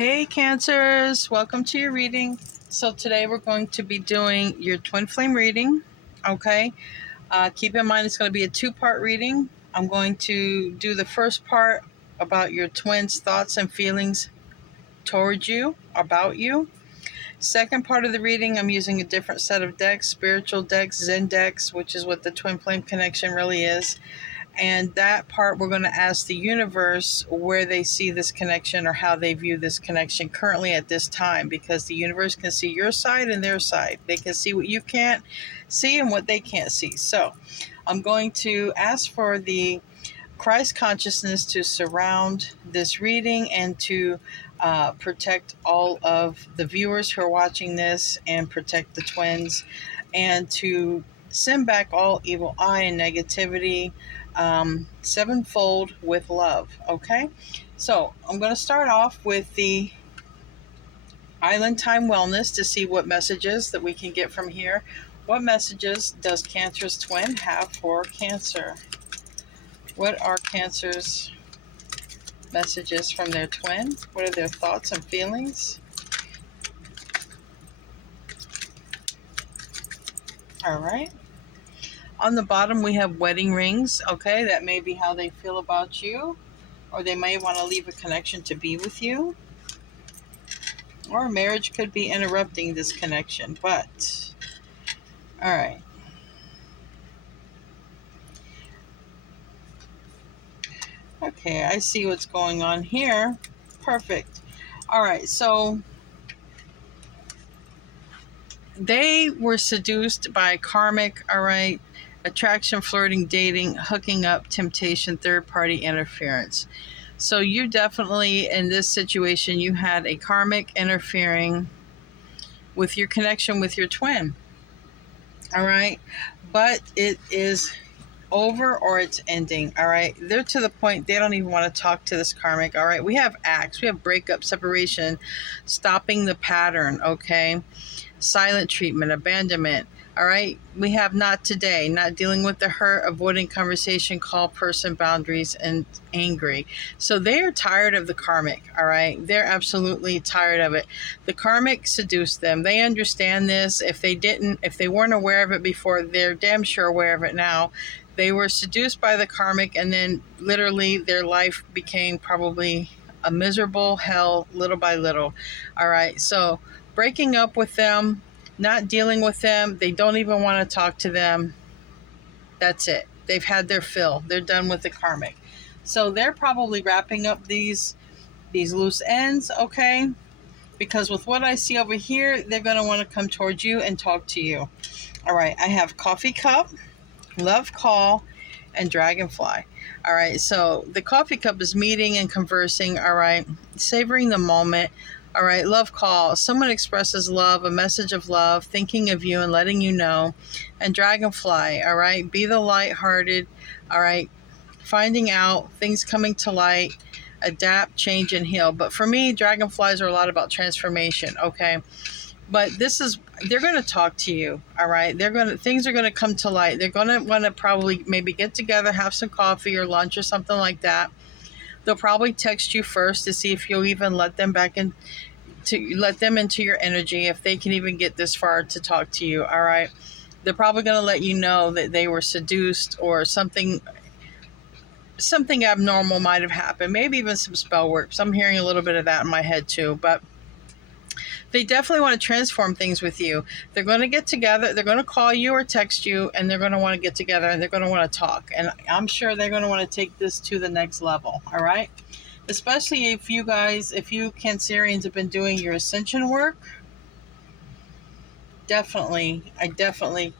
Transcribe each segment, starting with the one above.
Hey Cancers, welcome to your reading. So today we're going to be doing your twin flame reading, okay? Keep in mind it's going to be a two-part reading. I'm going to do the first part about your twins' thoughts and feelings towards you, about you. Second part of the reading, I'm using a different set of decks, spiritual decks, Zen decks, which is what the twin flame connection really is. And that part, we're going to ask the universe where they see this connection or how they view this connection currently at this time, because the universe can see your side and their side. They can see what you can't see and what they can't see. So I'm going to ask for the Christ consciousness to surround this reading and to protect all of the viewers who are watching this and protect the twins, and to send back all evil eye and negativity sevenfold with love. Okay, so I'm going to start off with the Island Time Wellness to see what messages that we can get from here. What messages does Cancer's twin have for Cancer? What are Cancer's messages from their twin? What are their thoughts and feelings? All right. On the bottom, we have wedding rings. Okay, that may be how they feel about you, or they may want to leave a connection to be with you, or marriage could be interrupting this connection. But, all right. Okay, I see what's going on here. Perfect. All right, so they were seduced by karmic, all right? Attraction, flirting, dating, hooking up, temptation, third-party interference. So you definitely, in this situation, you had a karmic interfering with your connection with your twin. All right? But it is over, or it's ending. All right? They're to the point they don't even want to talk to this karmic. All right? We have acts. We have breakup, separation, stopping the pattern. Okay? Silent treatment, abandonment. All right, we have not today, not dealing with the hurt, avoiding conversation, call person, boundaries, and angry. So they are tired of the karmic. All right, they're absolutely tired of it. The karmic seduced them. They understand this. If they weren't aware of it before, they're damn sure aware of it now. They were seduced by the karmic, and then literally their life became probably a miserable hell little by little. All right, so breaking up with them, not dealing with them, they don't even want to talk to them. That's it. They've had their fill. They're done with the karmic. So they're probably wrapping up these loose ends, okay? Because with what I see over here, they're going to want to come towards you and talk to you. All right, I have coffee cup, love call, and dragonfly. All right, so the coffee cup is meeting and conversing, all right? Savoring the moment. All right, love call. Someone expresses love, a message of love, thinking of you and letting you know. And dragonfly, all right, be the lighthearted, all right, finding out, things coming to light, adapt, change, and heal. But for me, dragonflies are a lot about transformation, okay? But they're going to talk to you, all right? Things are going to come to light. They're going to want to probably maybe get together, have some coffee or lunch or something like that. They'll probably text you first to see if you'll even let them into your energy, if they can even get this far to talk to you. All right, they're probably going to let you know that they were seduced, or something abnormal might have happened, maybe even some spell work. So I'm hearing a little bit of that in my head too. But they definitely want to transform things with you. They're going to get together. They're going to call you or text you, and they're going to want to get together, and they're going to want to talk. And I'm sure they're going to want to take this to the next level. All right? Especially if you Cancerians have been doing your ascension work. I definitely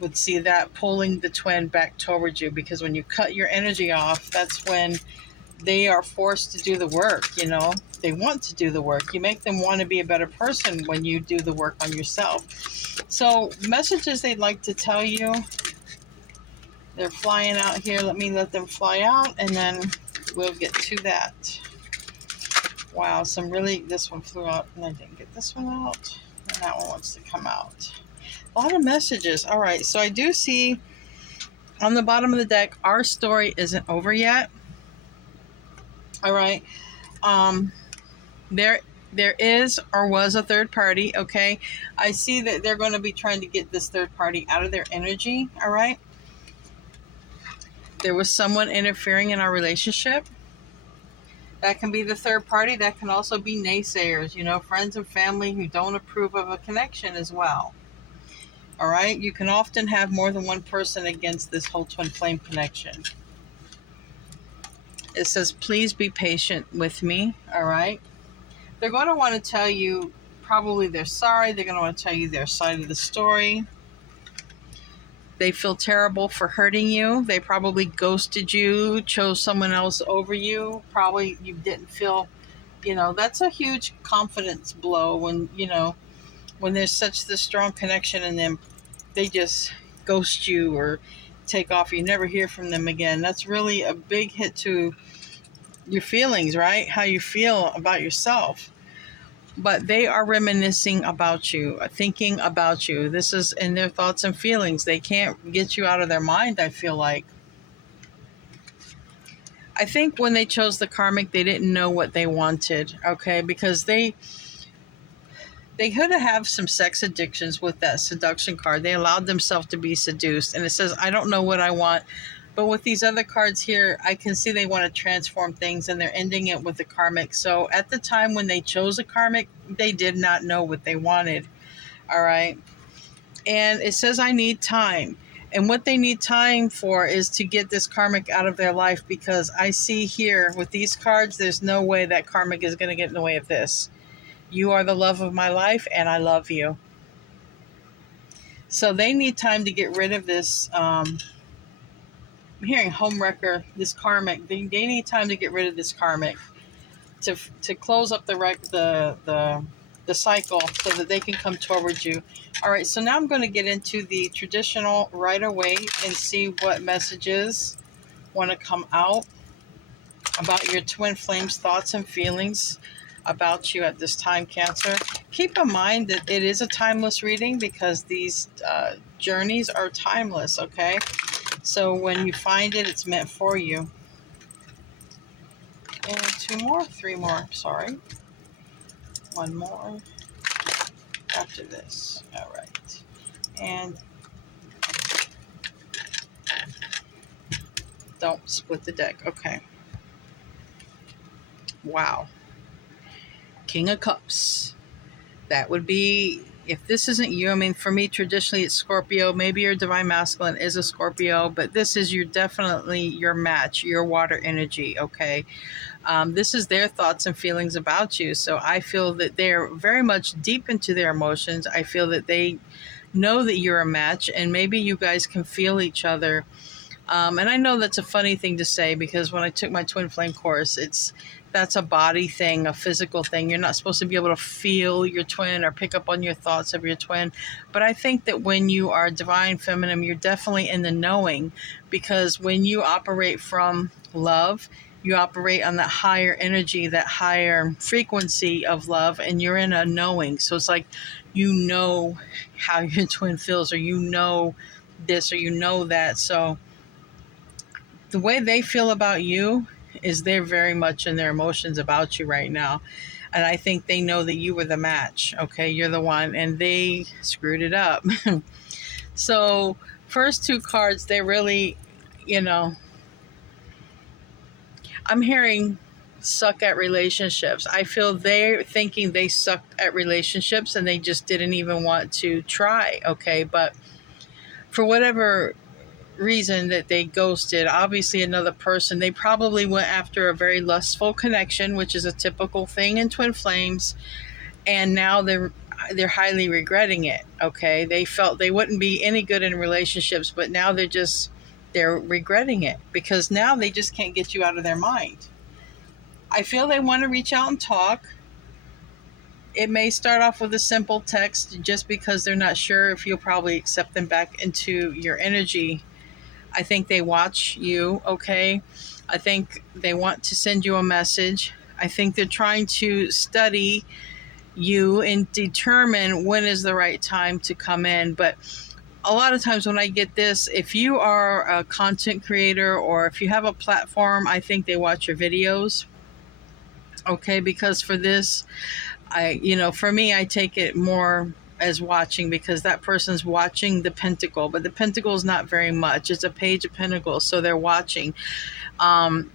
would see that pulling the twin back towards you, because when you cut your energy off, that's when they are forced to do the work, you know. They want to do the work. You make them want to be a better person when you do the work on yourself. So messages they'd like to tell you. They're flying out here. Let me let them fly out, and then we'll get to that. Wow, this one flew out, and I didn't get this one out. And that one wants to come out. A lot of messages. All right, so I do see on the bottom of the deck, our story isn't over yet. All right. There There is or was a third party, okay? I see that they're going to be trying to get this third party out of their energy, all right? There was someone interfering in our relationship. That can be the third party. That can also be naysayers, you know, friends and family who don't approve of a connection as well. All right? You can often have more than one person against this whole twin flame connection. It says, please be patient with me, all right? They're going to want to tell you, probably they're sorry. They're going to want to tell you their side of the story. They feel terrible for hurting you. They probably ghosted you, chose someone else over you. Probably you didn't feel, you know, that's a huge confidence blow when, you know, when there's such this strong connection and then they just ghost you or take off. You never hear from them again. That's really a big hit to your feelings, right? How you feel about yourself. But they are reminiscing about you, thinking about you. This is in their thoughts and feelings. They can't get you out of their mind, I feel like. I think when they chose the karmic, they didn't know what they wanted, okay? Because they could have some sex addictions with that seduction card. They allowed themselves to be seduced. And it says, I don't know what I want. But with these other cards here, I can see they want to transform things and they're ending it with the karmic. So at the time when they chose a karmic, they did not know what they wanted. All right. And it says, I need time. And what they need time for is to get this karmic out of their life, because I see here with these cards, there's no way that karmic is going to get in the way of this. You are the love of my life and I love you. So they need time to get rid of this, I'm hearing homewrecker, this karmic. They need time to get rid of this karmic to close up the cycle so that they can come towards you. All right, so now I'm going to get into the traditional right away and see what messages want to come out about your twin flames, thoughts and feelings about you at this time, Cancer. Keep in mind that it is a timeless reading because these journeys are timeless, okay? So when you find it, it's meant for you. And three more, sorry. One more after this. All right. And don't split the deck. Okay. Wow. King of Cups. That would be, if this isn't you, I mean, for me, traditionally it's Scorpio. Maybe your divine masculine is a Scorpio, but this is definitely your match, your water energy, okay? This is their thoughts and feelings about you. So I feel that they're very much deep into their emotions. I feel that they know that you're a match, and maybe you guys can feel each other. And I know that's a funny thing to say because when I took my twin flame course, that's a body thing, a physical thing. You're not supposed to be able to feel your twin or pick up on your thoughts of your twin. But I think that when you are divine feminine, you're definitely in the knowing, because when you operate from love, you operate on that higher energy, that higher frequency of love, and you're in a knowing. So it's like, you know how your twin feels, or you know this, or you know that. So the way they feel about you is they're very much in their emotions about you right now. And I think they know that you were the match. Okay, you're the one, and they screwed it up. So first two cards, they really, you know, I'm hearing suck at relationships. I feel they're thinking they sucked at relationships and they just didn't even want to try. Okay, but for whatever reason that they ghosted, obviously another person, they probably went after a very lustful connection, which is a typical thing in twin flames, and now they're highly regretting it. Okay, they felt they wouldn't be any good in relationships, but now they're regretting it because now they just can't get you out of their mind. I feel they want to reach out and talk. It may start off with a simple text just because they're not sure if you'll probably accept them back into your energy. I think they watch you, okay? I think they want to send you a message. I think they're trying to study you and determine when is the right time to come in. But a lot of times when I get this, if you are a content creator or if you have a platform, I think they watch your videos. Okay, because for this, for me, I take it more as watching, because that person's watching the pentacle, but the pentacle is not very much. It's a page of pentacles, so they're watching. Um,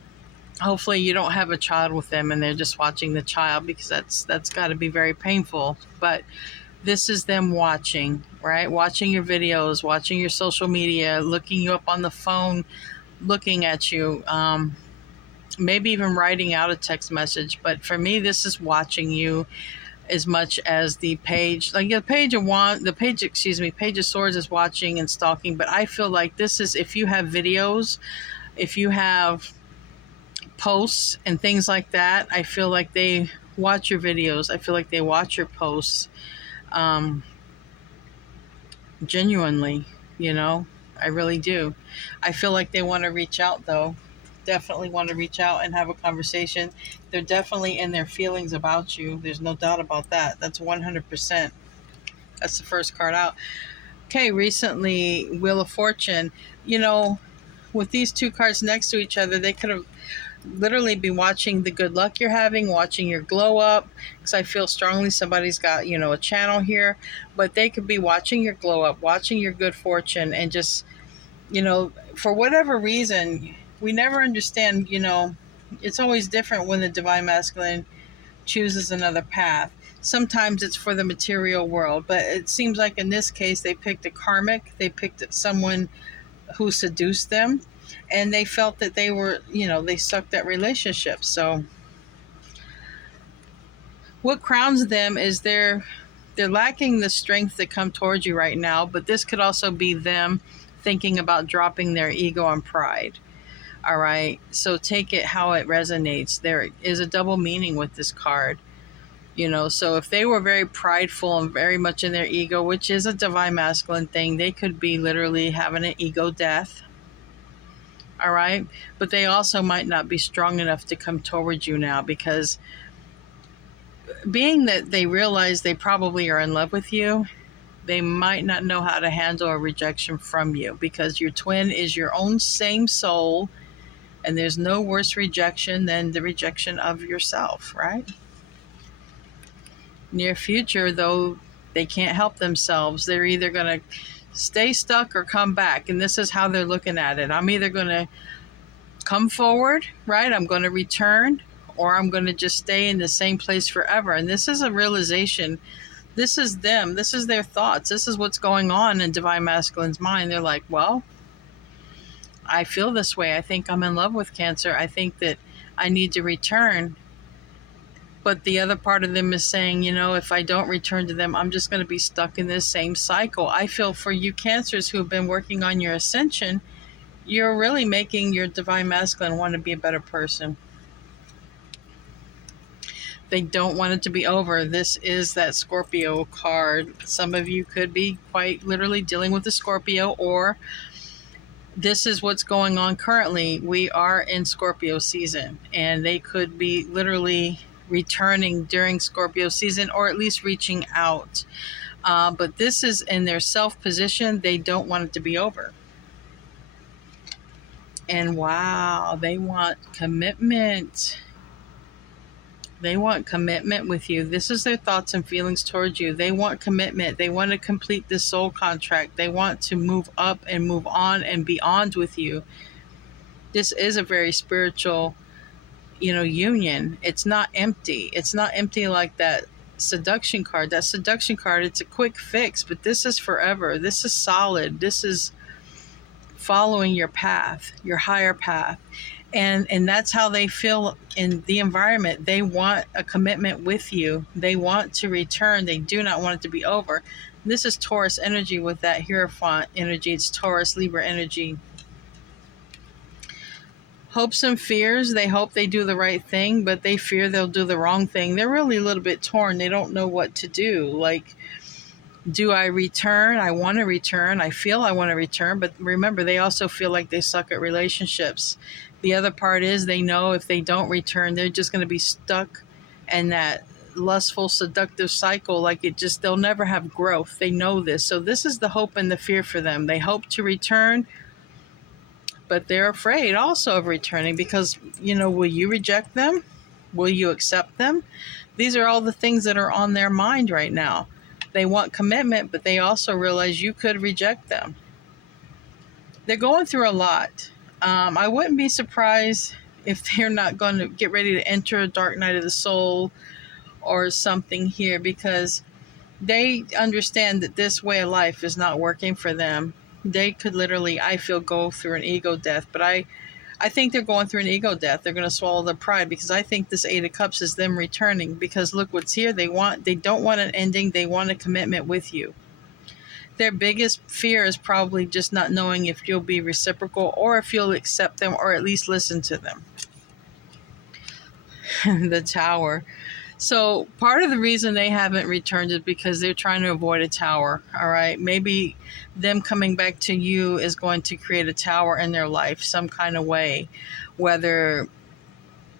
Hopefully, you don't have a child with them and they're just watching the child, because that's got to be very painful. But this is them watching, right? Watching your videos, watching your social media, looking you up on the phone, looking at you. Maybe even writing out a text message. But for me, this is watching you as much as the page, like the page of wand, the page, excuse me, page of swords is watching and stalking. But I feel like this is, if you have videos, if you have posts and things like that, I feel like they watch your videos. I feel like they watch your posts, um, genuinely, I really do. I feel like they want to reach out, though. Definitely want to reach out and have a conversation. They're definitely in their feelings about you. There's no doubt about that. That's 100%. That's the first card out. Okay, recently, Wheel of Fortune. With these two cards next to each other, they could have literally be watching the good luck you're having, watching your glow up, because I feel strongly somebody's got, a channel here, but they could be watching your glow up, watching your good fortune, and just, for whatever reason, we never understand, it's always different when the divine masculine chooses another path. Sometimes it's for the material world, but it seems like in this case they picked a karmic, they picked someone who seduced them, and they felt that they were, they sucked at relationships. So what crowns them is they're lacking the strength to come towards you right now, but this could also be them thinking about dropping their ego and pride. All right, so take it how it resonates. There is a double meaning with this card. So if they were very prideful and very much in their ego, which is a divine masculine thing, they could be literally having an ego death. All right, but they also might not be strong enough to come towards you now, because being that they realize they probably are in love with you, they might not know how to handle a rejection from you, because your twin is your own same soul, and there's no worse rejection than the rejection of yourself, right? Near future, though, they can't help themselves. They're either going to stay stuck or come back, and this is how they're looking at it. I'm either going to come forward, right? I'm going to return, or I'm going to just stay in the same place forever. And this is a realization. This is them. This is their thoughts. This is what's going on in divine masculine's mind. They're like, well, I feel this way. I think I'm in love with Cancer. I think that I need to return. But the other part of them is saying, if I don't return to them, I'm just going to be stuck in this same cycle. I feel for you Cancers who have been working on your ascension, you're really making your divine masculine want to be a better person. They don't want it to be over. This is that Scorpio card. Some of you could be quite literally dealing with the Scorpio, or this is what's going on currently. We are in Scorpio season, and they could be literally returning during Scorpio season, or at least reaching out. But this is in their self position. They don't want it to be over. And wow, they want commitment. They want commitment with you. This is their thoughts and feelings towards you. They want commitment. They want to complete this soul contract. They want to move up and move on and beyond with you. This is a very spiritual, union. It's not empty. It's not empty like that seduction card. That seduction card, it's a quick fix, but this is forever. This is solid. This is following your path, your higher path. And that's how they feel in the environment. They want a commitment with you. They want to return. They do not want it to be over. This is Taurus energy with that Hierophant energy. It's Taurus, Libra energy. Hopes and fears. They hope they do the right thing, but they fear they'll do the wrong thing. They're really a little bit torn. They don't know what to do. Like, do I return? I want to return. I feel I want to return. But remember, they also feel like they suck at relationships. The other part is they know if they don't return, they're just going to be stuck in that lustful, seductive cycle. Like they'll never have growth. They know this. So this is the hope and the fear for them. They hope to return, but they're afraid also of returning because, will you reject them? Will you accept them? These are all the things that are on their mind right now. They want commitment, but they also realize you could reject them. They're going through a lot. I wouldn't be surprised if they're not going to get ready to enter a dark night of the soul or something here, because they understand that this way of life is not working for them. They could literally, I feel, go through an ego death, but I think they're going through an ego death. They're going to swallow their pride, because I think this Eight of Cups is them returning, because look what's here. They don't want an ending. They want a commitment with you. Their biggest fear is probably just not knowing if you'll be reciprocal or if you'll accept them or at least listen to them. The Tower. So part of the reason they haven't returned is because they're trying to avoid a tower. All right. Maybe them coming back to you is going to create a tower in their life some kind of way, whether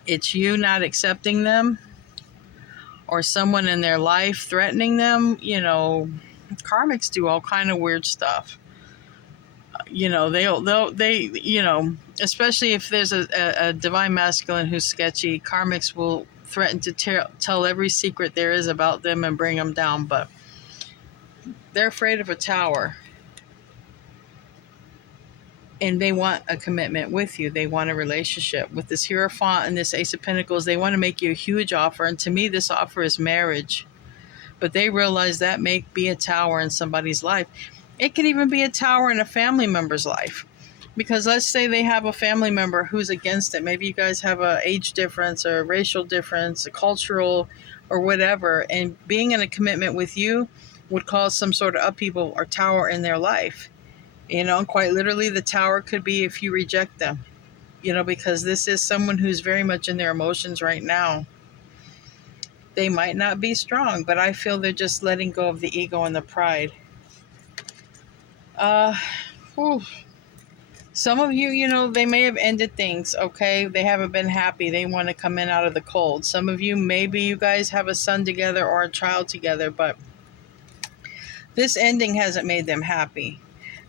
it's you not accepting them or someone in their life threatening them. You know, karmics do all kind of weird stuff. You know, they you know, especially if there's a divine masculine who's sketchy, karmics will threaten to tell every secret there is about them and bring them down. But they're afraid of a tower, and they want a commitment with you. They want a relationship. With this Hierophant and this Ace of Pentacles, they want to make you a huge offer, and to me this offer is marriage. But they realize that may be a tower in somebody's life. It could even be a tower in a family member's life. Because let's say they have a family member who's against it. Maybe you guys have a age difference or a racial difference, a cultural or whatever. And being in a commitment with you would cause some sort of upheaval or tower in their life. You know, quite literally the tower could be if you reject them. You know, because this is someone who's very much in their emotions right now. They might not be strong, but I feel they're just letting go of the ego and the pride. Whew. Some of you, you know, they may have ended things, okay? They haven't been happy. They want to come in out of the cold. Some of you, maybe you guys have a son together or a child together, but this ending hasn't made them happy.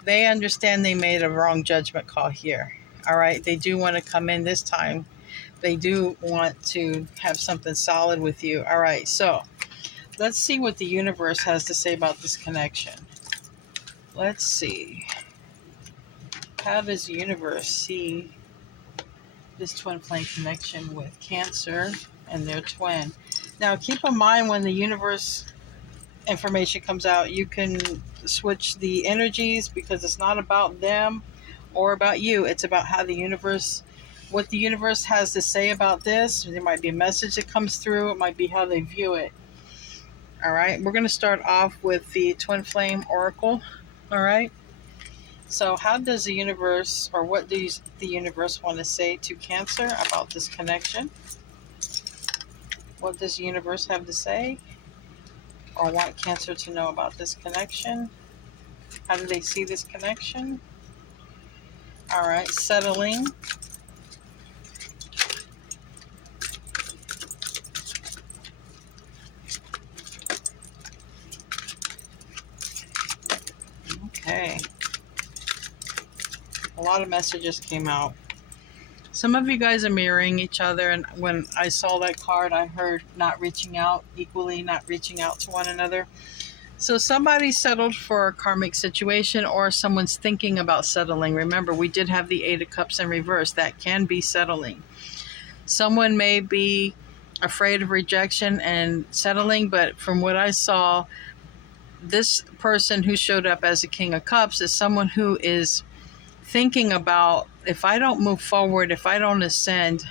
They understand they made a wrong judgment call here, all right? They do want to come in this time. They do want to have something solid with you. All right, so let's see what the universe has to say about this connection. Let's see. How does the universe see this twin flame connection with Cancer and their twin? Now, keep in mind when the universe information comes out, you can switch the energies, because it's not about them or about you. It's about how the universe, what the universe has to say about this. There might be a message that comes through. It might be how they view it. All right. We're going to start off with the twin flame oracle. All right. So how does the universe, or what does the universe want to say to Cancer about this connection? What does the universe have to say or want Cancer to know about this connection? How do they see this connection? All right, settling. Okay. A lot of messages came out. Some of you guys are mirroring each other, and when I saw that card, I heard not reaching out equally, not reaching out to one another. So somebody settled for a karmic situation, or someone's thinking about settling. Remember, we did have the Eight of Cups in reverse. That can be settling. Someone may be afraid of rejection and settling, but from what I saw, this person who showed up as a King of Cups is someone who is thinking about, if I don't move forward, if I don't ascend,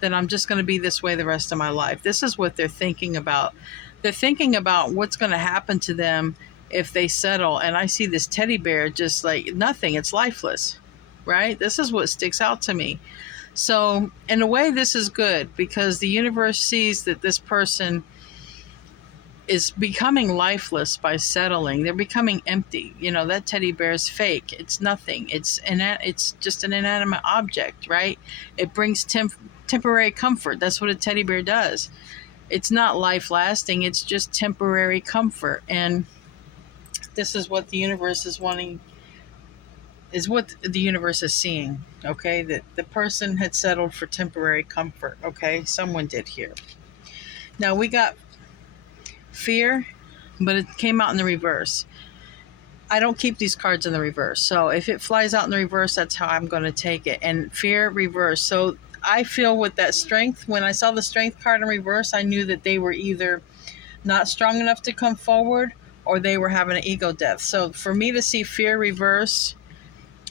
then I'm just going to be this way the rest of my life. This is what they're thinking about. They're thinking about what's going to happen to them if they settle. And I see this teddy bear just like nothing. It's lifeless, right? This is what sticks out to me. So in a way, this is good, because the universe sees that this person is becoming lifeless by settling. They're becoming empty. You know, that teddy bear is fake. It's nothing. It's just an inanimate object, right? It brings temporary comfort. That's what a teddy bear does. It's not life lasting. It's just temporary comfort. And this is what the universe is wanting is what the universe is seeing. Okay, that the person had settled for temporary comfort. Okay, someone did here. Now we got fear, but it came out in the reverse. I don't keep these cards in the reverse. So if it flies out in the reverse, that's how I'm going to take it. And fear, reverse. So I feel with that strength, when I saw the strength card in reverse, I knew that they were either not strong enough to come forward or they were having an ego death. So for me to see fear reverse,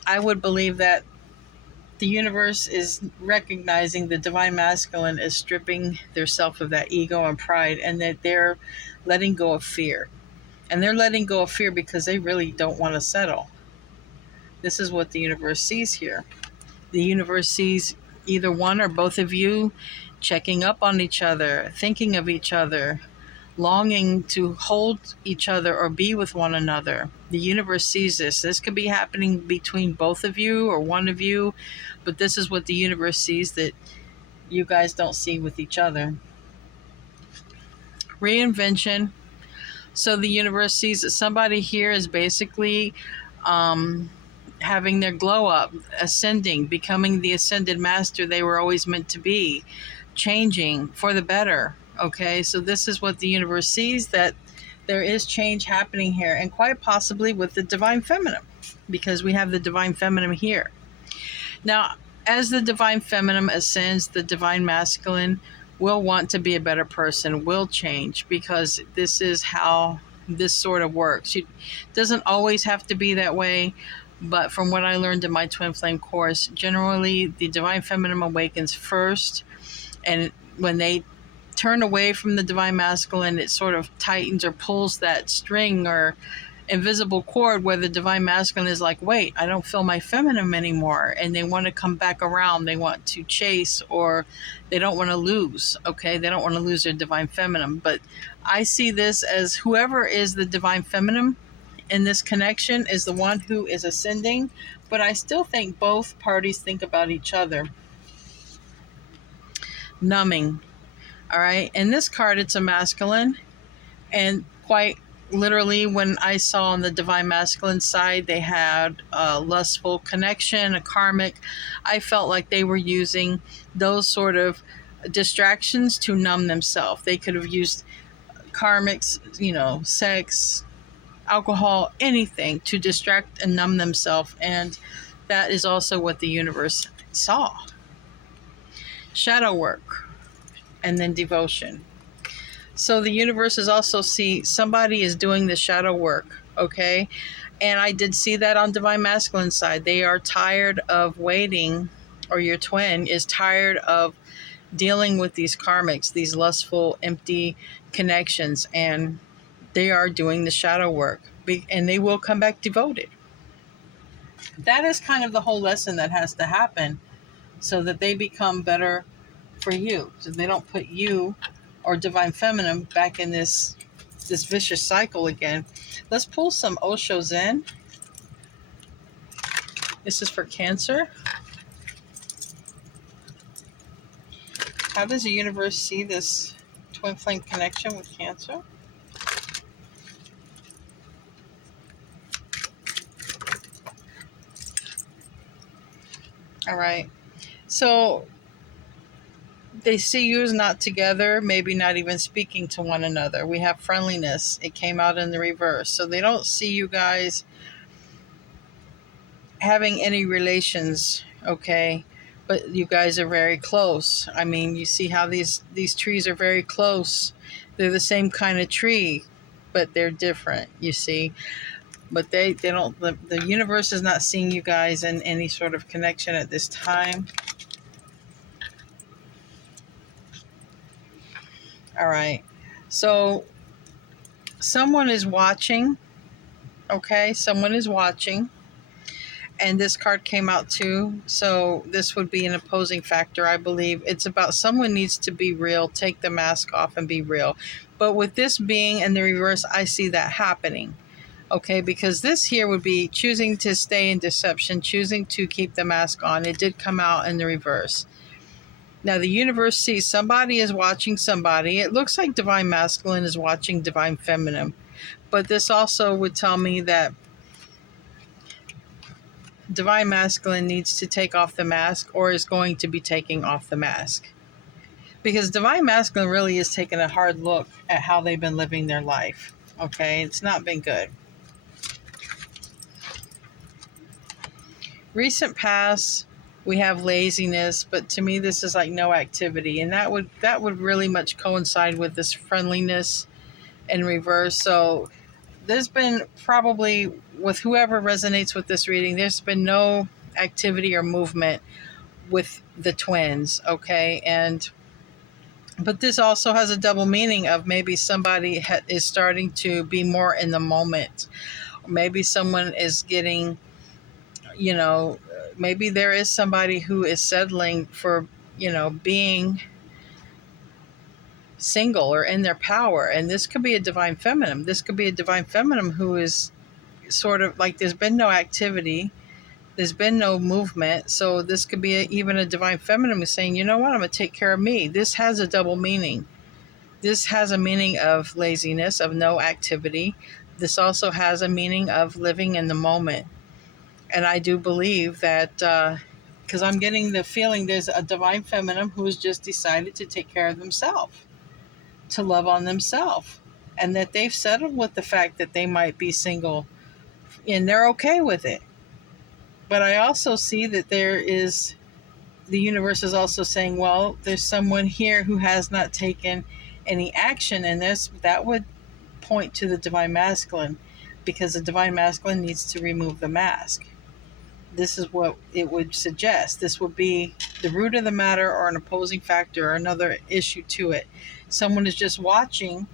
I would believe that the universe is recognizing the divine masculine is stripping their self of that ego and pride, and that they're letting go of fear. And they're letting go of fear because they really don't want to settle. This is what the universe sees here. The universe sees either one or both of you checking up on each other, thinking of each other, longing to hold each other or be with one another. The universe sees this. This could be happening between both of you or one of you, but this is what the universe sees that you guys don't see with each other. Reinvention. So the universe sees that somebody here is basically having their glow up, ascending, becoming the ascended master they were always meant to be, changing for the better. Okay, so this is what the universe sees, that there is change happening here, and quite possibly with the divine feminine, because we have the divine feminine here. Now, as the divine feminine ascends, the divine masculine will want to be a better person, will change, because this is how this sort of works. It doesn't always have to be that way, but from what I learned in my Twin Flame course, generally the divine feminine awakens first, and when they turn away from the divine masculine, it sort of tightens or pulls that string or invisible cord where the divine masculine is like, wait, I don't feel my feminine anymore, and they want to come back around. They want to chase, or they don't want to lose. Okay, they don't want to lose their divine feminine. But I see this as whoever is the divine feminine in this connection is the one who is ascending, but I still think both parties think about each other. Numbing. All right, in this card, it's a masculine, and quite literally, when I saw on the divine masculine side, they had a lustful connection, a karmic. I felt like they were using those sort of distractions to numb themselves. They could have used karmics, sex, alcohol, anything to distract and numb themselves, and that is also what the universe saw. Shadow work. And then devotion. So the universe is also see somebody is doing the shadow work, okay? And I did see that on divine masculine side. They are tired of waiting, or your twin is tired of dealing with these karmics, these lustful, empty connections, and they are doing the shadow work, and they will come back devoted. That is kind of the whole lesson that has to happen, so that they become better for you, so they don't put you or divine feminine back in this vicious cycle again. Let's pull some Osho Zen. This is for Cancer. How does the universe see this twin flame connection with Cancer? All right, so they see you as not together, maybe not even speaking to one another. We have friendliness. It came out in the reverse. So they don't see you guys having any relations, okay? But you guys are very close. I mean, you see how these trees are very close. They're the same kind of tree, but they're different, you see. But they don't, the universe is not seeing you guys in any sort of connection at this time. All right, so someone is watching, okay? Someone is watching, and this card came out too, so this would be an opposing factor, I believe. It's about someone needs to be real, take the mask off and be real. But with this being in the reverse, I see that happening, okay? Because this here would be choosing to stay in deception, choosing to keep the mask on. It did come out in the reverse. Now, the universe sees somebody is watching somebody. It looks like divine masculine is watching divine feminine. But this also would tell me that Divine Masculine needs to take off the mask or is going to be taking off the mask. Because Divine Masculine really is taking a hard look at how they've been living their life. Okay, it's not been good. Recent past, we have laziness, but to me this is like no activity, and that would really much coincide with this friendliness in reverse. So there's been probably, with whoever resonates with this reading, there's been no activity or movement with the twins, okay? But this also has a double meaning of maybe somebody is starting to be more in the moment. Maybe someone is getting, maybe there is somebody who is settling for, being single or in their power. And this could be a divine feminine. This could be a divine feminine who is sort of like, there's been no activity. There's been no movement. So this could be even a divine feminine who's saying, you know what, I'm going to take care of me. This has a double meaning. This has a meaning of laziness, of no activity. This also has a meaning of living in the moment. And I do believe that, because I'm getting the feeling there's a divine feminine who's just decided to take care of themselves, to love on themselves, and that they've settled with the fact that they might be single, and they're okay with it. But I also see that the universe is also saying, well, there's someone here who has not taken any action, and that would point to the divine masculine, because the divine masculine needs to remove the mask. This is what it would suggest. This would be the root of the matter, or an opposing factor, or another issue to it. Someone is just watching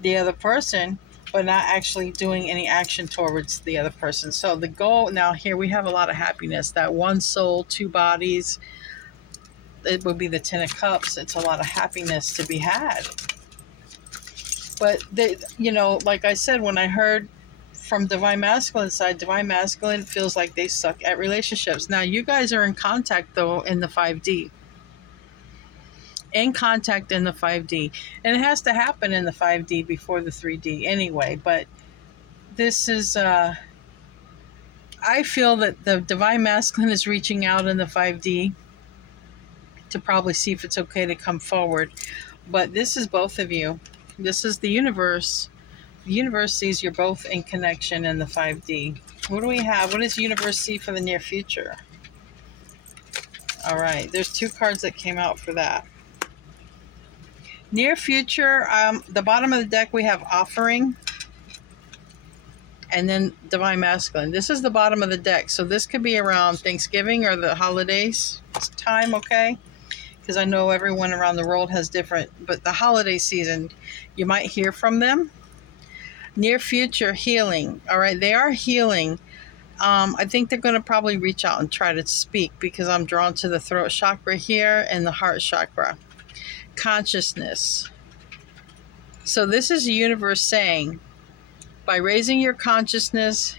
the other person, but not actually doing any action towards the other person. So the goal, now here we have a lot of happiness, that one soul, two bodies. It would be the 10 of Cups. It's a lot of happiness to be had. But like I said, when I heard from Divine Masculine side, Divine Masculine feels like they suck at relationships. Now you guys are in contact though in the 5D. In contact in the 5D. And it has to happen in the 5D before the 3D anyway. But this is, I feel that the Divine Masculine is reaching out in the 5D to probably see if it's okay to come forward. But this is both of you. This is the universe. The universe sees you're both in connection in the 5D. What do we have? What does the universe see for the near future? All right. There's two cards that came out for that. Near future, the bottom of the deck, we have offering. And then Divine Masculine. This is the bottom of the deck. So this could be around Thanksgiving or the holidays time, okay? Because I know everyone around the world has different, but the holiday season, you might hear from them. Near future, healing. All right, they are healing. I think they're going to probably reach out and try to speak, because I'm drawn to the throat chakra here and the heart chakra. Consciousness. So this is the universe saying, by raising your consciousness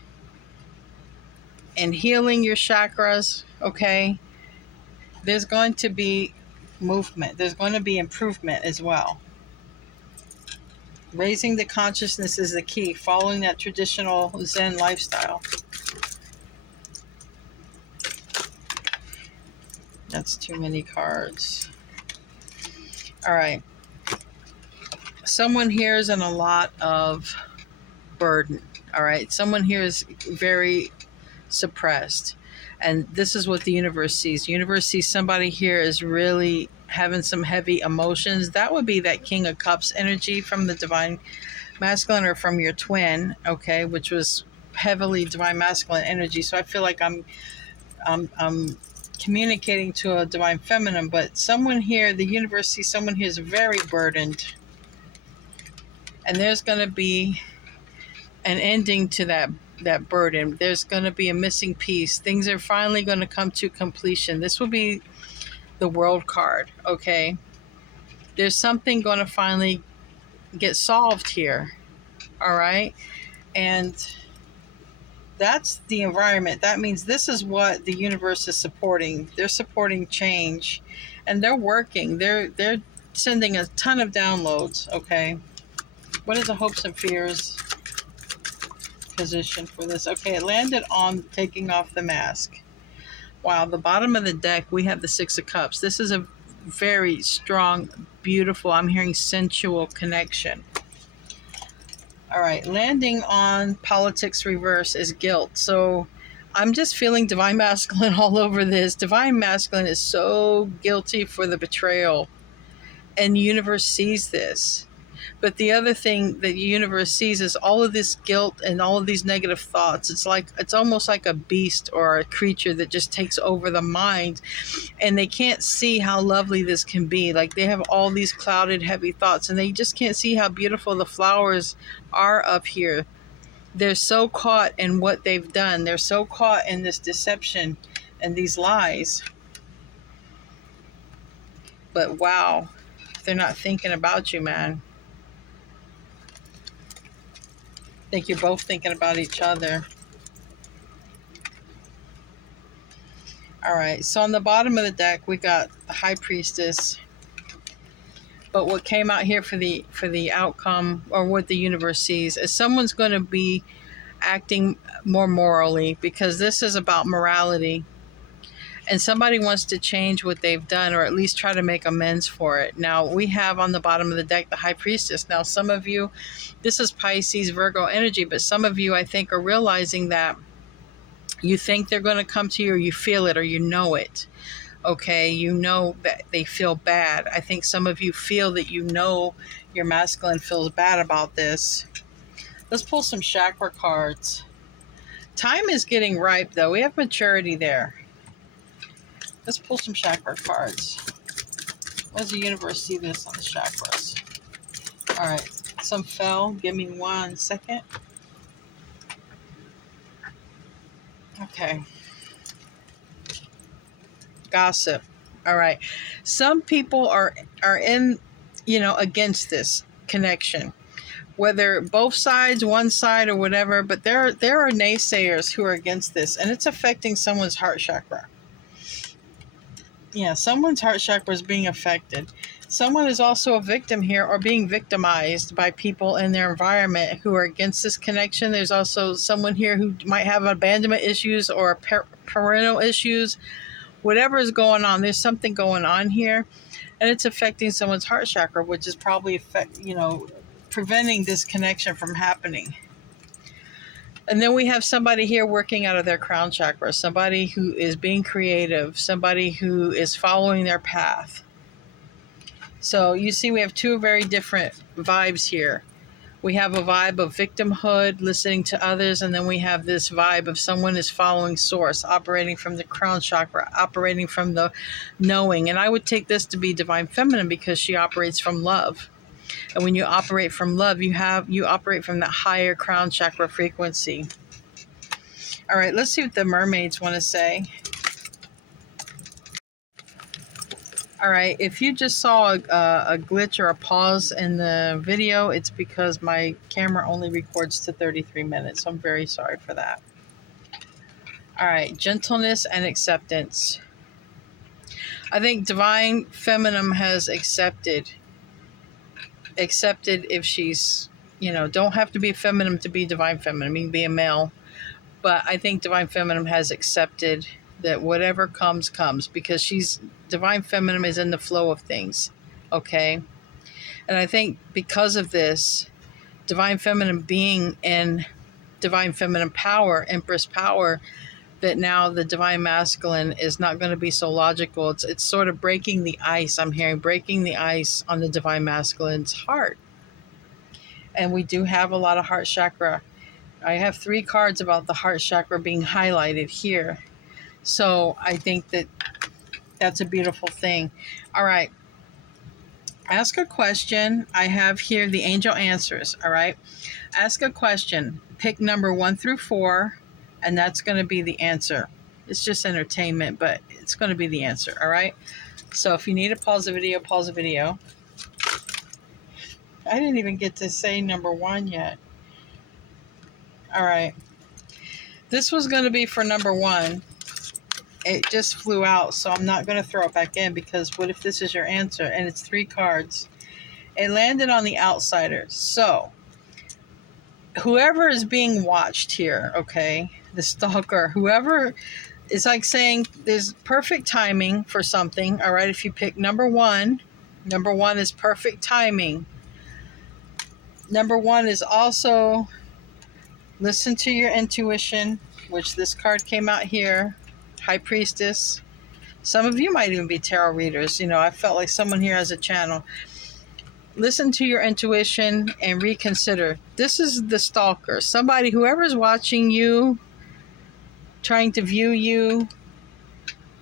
and healing your chakras, okay, there's going to be movement. There's going to be improvement as well. Raising the consciousness is the key, following that traditional Zen lifestyle. That's too many cards. All right. Someone here is in a lot of burden. All right. Someone here is very suppressed. And this is what the universe sees. The universe sees somebody here is really having some heavy emotions. That would be that King of Cups energy from the Divine Masculine, or from your twin, okay, which was heavily Divine Masculine energy. So I feel like I'm communicating to a Divine Feminine, but someone here, the universe sees someone here is very burdened. And there's going to be an ending to that burden. There's going to be a missing piece. Things are finally going to come to completion. This will be the World card, okay? There's something going to finally get solved here, all right? And that's the environment. That means this is what the universe is supporting. They're supporting change, and they're working. They're sending a ton of downloads, okay? What are the hopes and fears position for this. Okay, it landed on taking off the mask. Wow, the bottom of the deck, we have the Six of Cups. This is a very strong, beautiful, I'm hearing sensual connection. All right, landing on politics reverse is guilt. So I'm just feeling divine masculine all over this. Divine masculine is so guilty for the betrayal, and the universe sees this. But the other thing that the universe sees is all of this guilt and all of these negative thoughts. It's almost like a beast or a creature that just takes over the mind, and they can't see how lovely this can be. Like, they have all these clouded, heavy thoughts, and they just can't see how beautiful the flowers are up here. They're so caught in what they've done. They're so caught in this deception and these lies. But wow, they're not thinking about you, man. I think you're both thinking about each other. All right, so on the bottom of the deck, we got the High Priestess. But what came out here for the outcome, or what the universe sees, is someone's going to be acting more morally, because this is about morality. And somebody wants to change what they've done, or at least try to make amends for it. Now, we have on the bottom of the deck the High Priestess. Now, some of you, this is Pisces, Virgo energy, but some of you, I think, are realizing that you think they're going to come to you, or you feel it, or you know it. Okay, you know that they feel bad. I think some of you feel that you know your masculine feels bad about this. Let's pull some chakra cards. Time is getting ripe, though. We have maturity there. Let's pull some chakra cards. What does the universe see this on the chakras? All right, some fell. Give me 1 second. Okay. Gossip. All right. Some people are in, against this connection. Whether both sides, one side, or whatever, but there are naysayers who are against this, and it's affecting someone's heart chakra. Yeah, someone's heart chakra is being affected. Someone is also a victim here, or being victimized by people in their environment who are against this connection. There's also someone here who might have abandonment issues or parental issues. Whatever is going on, there's something going on here, and it's affecting someone's heart chakra, which is probably preventing this connection from happening. And then we have somebody here working out of their crown chakra, somebody who is being creative, somebody who is following their path. So you see, we have two very different vibes here. We have a vibe of victimhood, listening to others, and then we have this vibe of someone is following source, operating from the crown chakra, operating from the knowing. And I would take this to be divine feminine, because she operates from love. And when you operate from love, you operate from that higher crown chakra frequency. All right, let's see what the mermaids want to say. All right, if you just saw a glitch or a pause in the video, it's because my camera only records to 33 minutes. So I'm very sorry for that. All right, gentleness and acceptance. I think divine feminine has accepted if she's, don't have to be feminine to be divine feminine. You can be a male. But I think divine feminine has accepted that whatever comes, because divine feminine is in the flow of things. Okay? And I think because of this, divine feminine being in divine feminine power, empress power, that now the divine masculine is not going to be so logical. It's sort of breaking the ice. I'm hearing breaking the ice on the divine masculine's heart. And we do have a lot of heart chakra. I have 3 cards about the heart chakra being highlighted here. So I think that's a beautiful thing. All right. Ask a question. I have here the angel answers. All right. Ask a question. Pick number 1 through 4. And that's going to be the answer. It's just entertainment, but it's going to be the answer, all right? So if you need to pause the video, pause the video. I didn't even get to say number 1 yet. All right. This was going to be for number 1. It just flew out, so I'm not going to throw it back in, because what if this is your answer? And it's 3 cards. It landed on the outsider. So whoever is being watched here, okay, the stalker, whoever, is like saying there's perfect timing for something. All right, if you pick number one is perfect timing. Number one is also listen to your intuition, which this card came out here, High Priestess. Some of you might even be tarot readers. You know, I felt like someone here has a channel. Listen to your intuition and reconsider. This is the stalker. Somebody, whoever's watching you, trying to view you,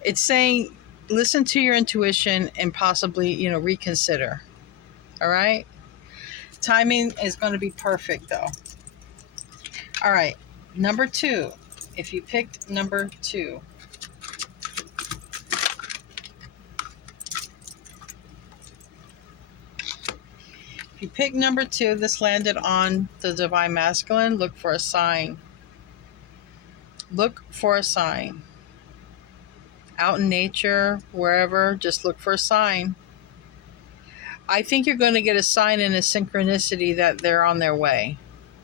it's saying listen to your intuition and possibly, you know, reconsider. All right? Timing is going to be perfect, though. All right. Number two. If you picked number two, if you pick number two, this landed on the Divine Masculine. Look for a sign. Look for a sign. Out in nature, wherever, just look for a sign. I think you're going to get a sign and a synchronicity that they're on their way,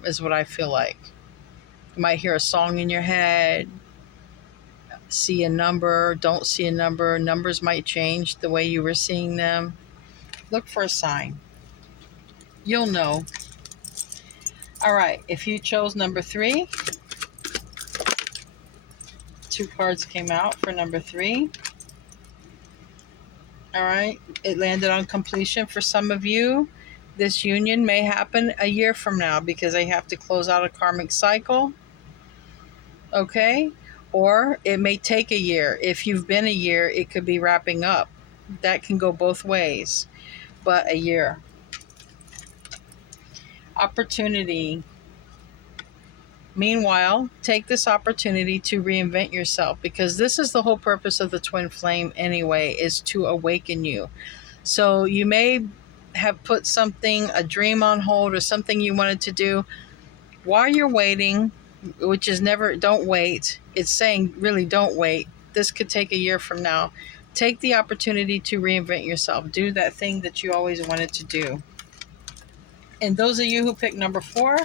is what I feel like. You might hear a song in your head, see a number, don't see a number. Numbers might change the way you were seeing them. Look for a sign. You'll know. All right, if you chose number three, two cards came out for number three. All right, it landed on completion for some of you. This union may happen a year from now because they have to close out a karmic cycle. Okay? Or it may take a year. If you've been a year, it could be wrapping up. That can go both ways, but a year. Opportunity. Meanwhile, take this opportunity to reinvent yourself, because this is the whole purpose of the twin flame anyway, is to awaken you. So you may have put something, a dream on hold or something you wanted to do while you're waiting, which is never, don't wait. It's saying really don't wait. This could take a year from now. Take the opportunity to reinvent yourself. Do that thing that you always wanted to do. And those of you who picked number four,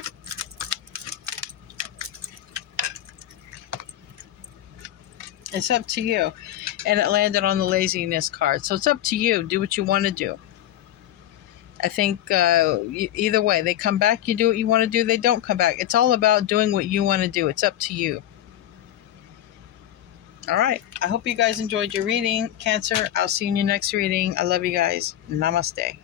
it's up to you. And it landed on the laziness card. So it's up to you. Do what you want to do. I think either way, they come back, you do what you want to do, they don't come back. It's all about doing what you want to do. It's up to you. All right. I hope you guys enjoyed your reading, Cancer. I'll see you in your next reading. I love you guys. Namaste.